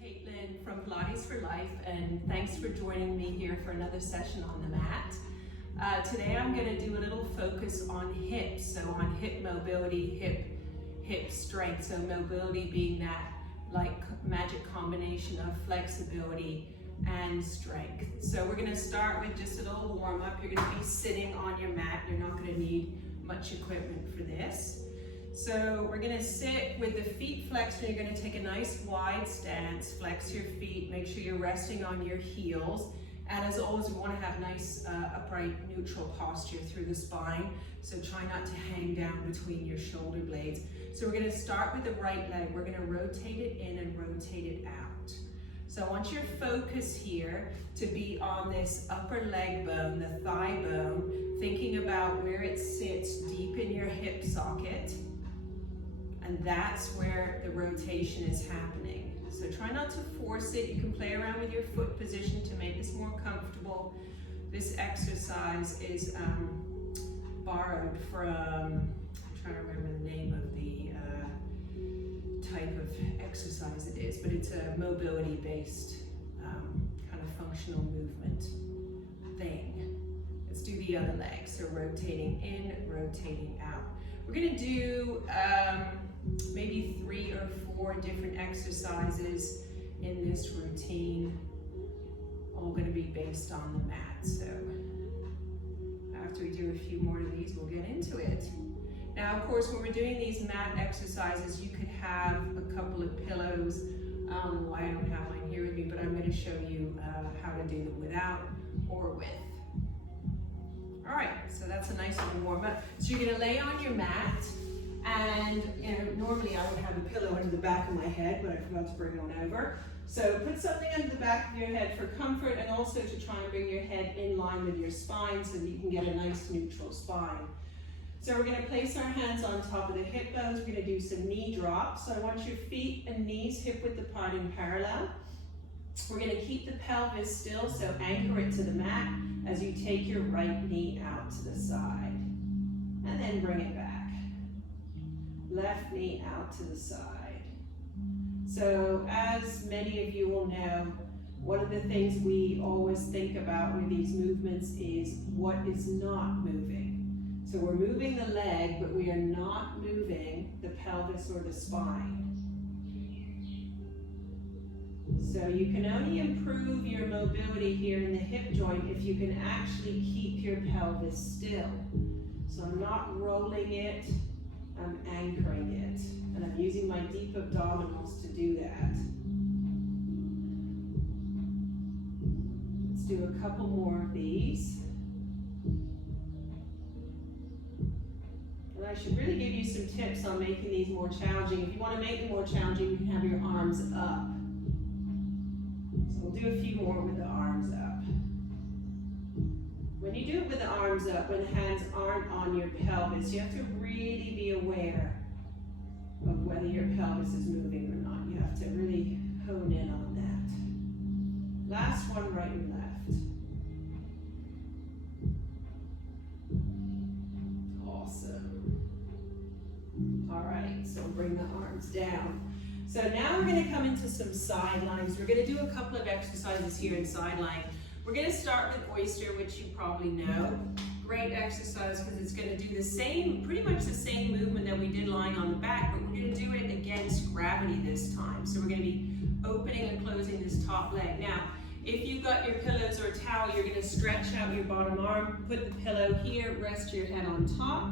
Caitlin from Pilates for Life, and thanks for joining me here for another session on the mat. Today I'm going to do a little focus on hips, so on hip mobility, hip strength. So mobility being that like magic combination of flexibility and strength. So we're going to start with just a little warm up. You're going to be sitting on your mat. You're not going to need much equipment for this. So we're going to sit with the feet flexed, and you're going to take a nice wide stance, flex your feet, make sure you're resting on your heels. And as always, we want to have nice upright neutral posture through the spine. So try not to hang down between your shoulder blades. So we're going to start with the right leg. We're going to rotate it in and rotate it out. So I want your focus here to be on this upper leg bone, the thigh bone, thinking about where it sits deep in your hip socket. And that's where the rotation is happening. So try not to force it. You can play around with your foot position to make this more comfortable. This exercise is borrowed from, I'm trying to remember the name of the type of exercise it is, but it's a mobility-based kind of functional movement thing. Let's do the other leg. So rotating in, rotating out. We're going to do maybe 3 or 4 different exercises in this routine, all going to be based on the mat. So after we do a few more of these, we'll get into it. Now, of course, when we're doing these mat exercises, you could have a couple of pillows. I don't know why I don't have mine here with me, but I'm going to show you how to do them without or with. All right, so that's a nice little warm up. So you're going to lay on your mat, and normally I would have a pillow under the back of my head, but I forgot to bring one over. So put something under the back of your head for comfort, and also to try and bring your head in line with your spine so that you can get a nice neutral spine. So we're going to place our hands on top of the hip bones. We're going to do some knee drops. So I want your feet and knees hip width apart in parallel. We're going to keep the pelvis still, so anchor it to the mat as you take your right knee out to the side. And then bring it back. Left knee out to the side. So as many of you will know, one of the things we always think about with these movements is what is not moving. So we're moving the leg, but we are not moving the pelvis or the spine. So you can only improve your mobility here in the hip joint if you can actually keep your pelvis still. So I'm not rolling it, I'm anchoring it. And I'm using my deep abdominals to do that. Let's do a couple more of these. And I should really give you some tips on making these more challenging. If you want to make them more challenging, you can have your arms up. So we'll do a few more with the arms up. When you do it with the arms up, when the hands aren't on your pelvis, you have to really be aware of whether your pelvis is moving or not. You have to really hone in on that. Last one, right and left. Awesome. All right, so bring the arms down. So now we're going to come into some side lines. We're going to do a couple of exercises here in side line. We're going to start with oyster, which you probably know. Great exercise because it's going to do the same, pretty much the same movement that we did lying on the back, but we're going to do it against gravity this time. So we're going to be opening and closing this top leg. Now, if you've got your pillows or a towel, you're going to stretch out your bottom arm, put the pillow here, rest your head on top.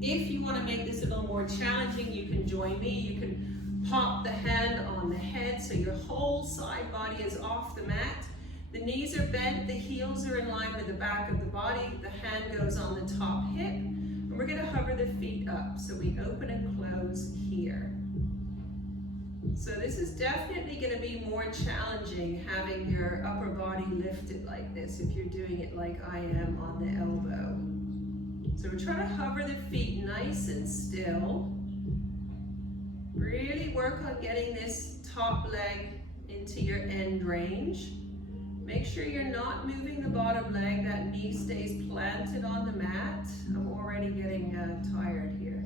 If you want to make this a little more challenging, you can join me. You can pop the hand on the head so your whole side body is off the mat. The knees are bent, the heels are in line with the back of the body, the hand goes on the top hip, and we're going to hover the feet up. So we open and close here. So this is definitely going to be more challenging having your upper body lifted like this if you're doing it like I am on the elbow. So we're trying to hover the feet nice and still. Really work on getting this top leg into your end range. Make sure you're not moving the bottom leg, that knee stays planted on the mat. I'm already getting tired here.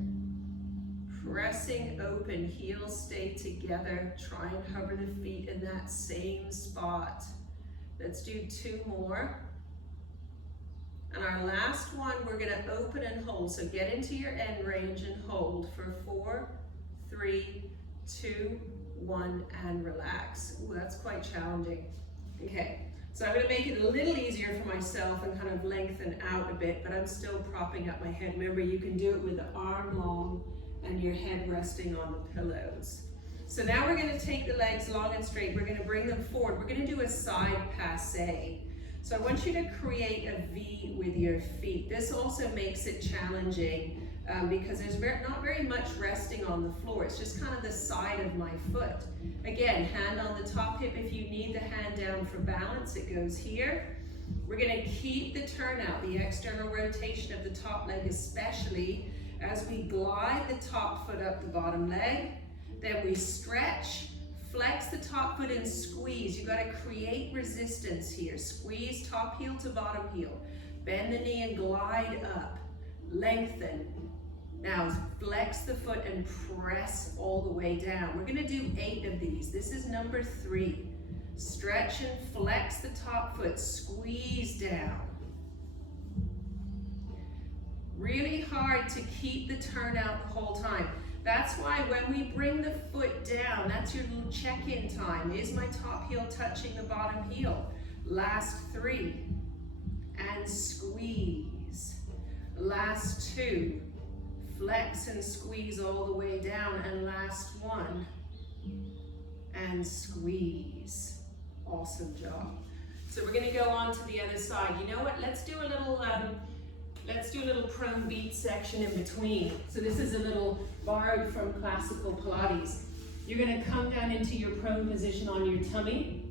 Pressing open, heels stay together. Try and hover the feet in that same spot. Let's do 2 more. And our last one, we're gonna open and hold. So get into your end range and hold for 4, 3, 2, 1, and relax. Ooh, that's quite challenging. Okay, so I'm gonna make it a little easier for myself and kind of lengthen out a bit, but I'm still propping up my head. Remember, you can do it with the arm long and your head resting on the pillows. So now we're gonna take the legs long and straight. We're gonna bring them forward. We're gonna do a side passe. So I want you to create a V with your feet. This also makes it challenging because there's not very much resting on the floor. It's just kind of the side of my foot. Again, hand on the top hip. If you need the hand down for balance, it goes here. We're gonna keep the turnout, the external rotation of the top leg especially, as we glide the top foot up the bottom leg. Then we stretch, flex the top foot and squeeze. You gotta create resistance here. Squeeze top heel to bottom heel. Bend the knee and glide up. Lengthen. Now flex the foot and press all the way down. We're gonna do 8 of these. This is number 3. Stretch and flex the top foot, squeeze down. Really hard to keep the turnout the whole time. That's why when we bring the foot down, that's your little check-in time. Is my top heel touching the bottom heel? Last 3. And squeeze. Last 2. Flex and squeeze all the way down. And last 1. And squeeze. Awesome job. So we're gonna go on to the other side. You know what? Let's do a little prone beat section in between. So this is a little borrowed from classical Pilates. You're gonna come down into your prone position on your tummy.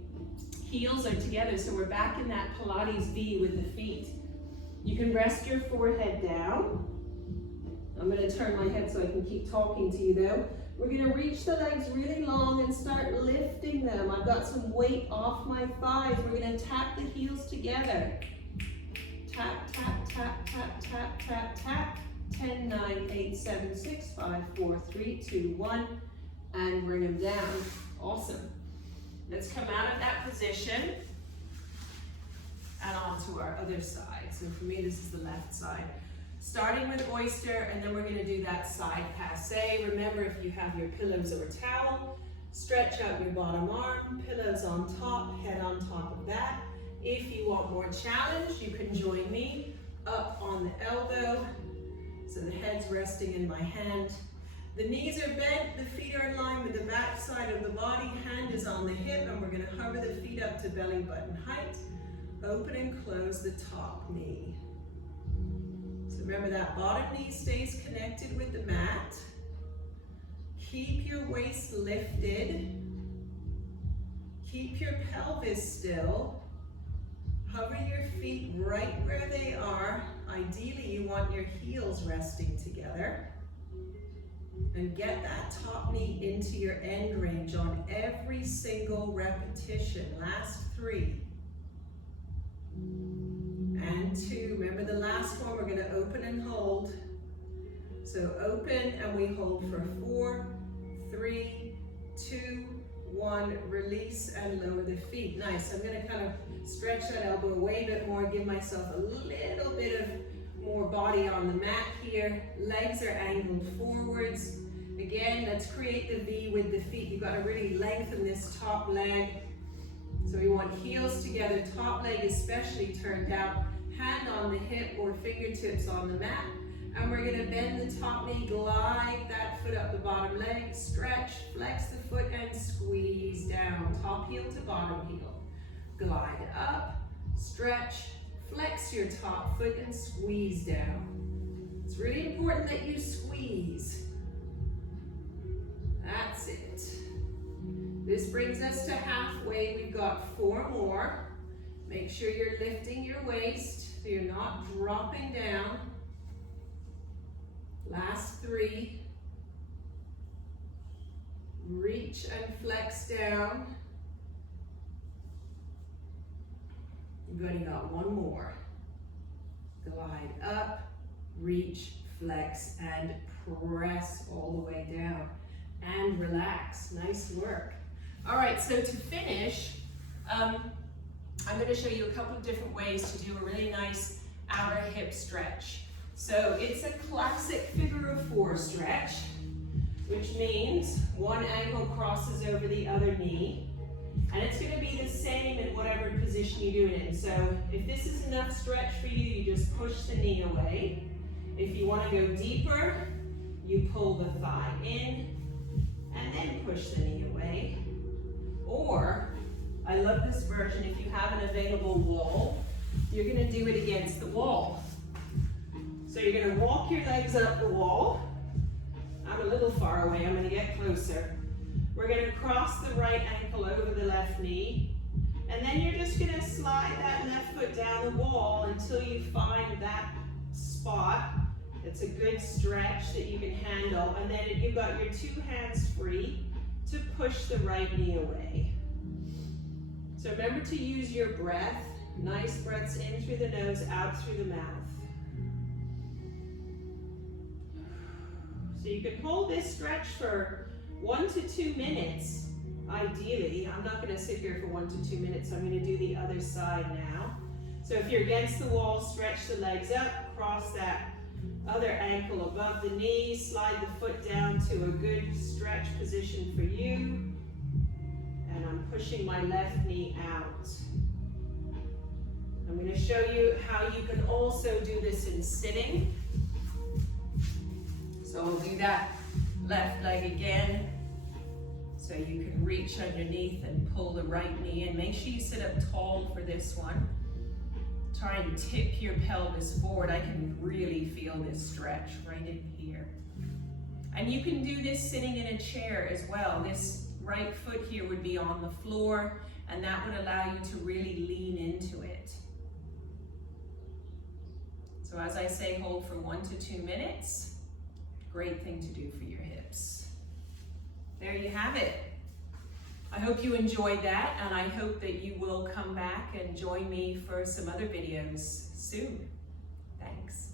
Heels are together, so we're back in that Pilates V with the feet. You can rest your forehead down. I'm gonna turn my head so I can keep talking to you though. We're gonna reach the legs really long and start lifting them. I've got some weight off my thighs. We're gonna tap the heels together. Tap, tap, tap, tap, tap, tap, tap. 10, 9, 8, 7, 6, 5, 4, 3, 2, 1. And bring them down. Awesome. Let's come out of that position and onto our other side. So for me, this is the left side. Starting with oyster, and then we're gonna do that side passe. Remember, if you have your pillows or a towel, stretch out your bottom arm, pillows on top, head on top of that. If you want more challenge, you can join me up on the elbow. So the head's resting in my hand. The knees are bent, the feet are in line with the back side of the body, hand is on the hip, and we're gonna hover the feet up to belly button height. Open and close the top knee. So remember that bottom knee stays connected with the mat. Keep your waist lifted. Keep your pelvis still. Hover your feet right where they are. Ideally, you want your heels resting together. And get that top knee into your end range on every single repetition. Last 3. And 2. Remember the last one, we're gonna open and hold. So open and we hold for 4, 3, 2, 1. Release and lower the feet. Nice. I'm gonna kind of stretch that elbow away a bit more, give myself a little bit of more body on the mat here. Legs are angled forwards. Again, let's create the V with the feet. You've got to really lengthen this top leg. So we want heels together, top leg especially turned out, hand on the hip or fingertips on the mat. And we're going to bend the top knee, glide that foot up the bottom leg, stretch, flex the foot and squeeze down, top heel to bottom heel. Glide up, stretch, flex your top foot and squeeze down. It's really important that you squeeze. That's it. This brings us to halfway. We've got 4 more. Make sure you're lifting your waist so you're not dropping down. Last 3. Reach and flex down. You've only got 1 more. Glide up, reach, flex, and press all the way down and relax. Nice work. All right, so to finish, I'm going to show you a couple of different ways to do a really nice outer hip stretch. So it's a classic figure of four stretch, which means one ankle crosses over the other knee, and it's going to be the same in whatever position you do it in. So if this is enough stretch for you, you just push the knee away. If you want to go deeper, you pull the thigh in and then push the knee away. Or, I love this version, if you have an available wall, you're going to do it against the wall. So you're going to walk your legs up the wall. I'm a little far away, I'm going to get closer. We're going to cross the right ankle over the left knee, and then you're just going to slide that left foot down the wall until you find that spot. It's a good stretch that you can handle, and then you've got your two hands free to push the right knee away. So remember to use your breath. Nice breaths in through the nose, out through the mouth. So you can hold this stretch for 1 to 2 minutes, ideally. I'm not going to sit here for 1 to 2 minutes, so I'm going to do the other side now. So if you're against the wall, stretch the legs up, cross that other ankle above the knee, slide the foot down to a good stretch position for you. And I'm pushing my left knee out. I'm going to show you how you can also do this in sitting. So we'll do that left leg again. So you can reach underneath and pull the right knee in. Make sure you sit up tall for this one. Try and tip your pelvis forward. I can really feel this stretch right in here. And you can do this sitting in a chair as well. This right foot here would be on the floor, and that would allow you to really lean into it. So as I say, hold for 1 to 2 minutes. Great thing to do for your hips. There you have it. I hope you enjoyed that, and I hope that you will come back and join me for some other videos soon. Thanks.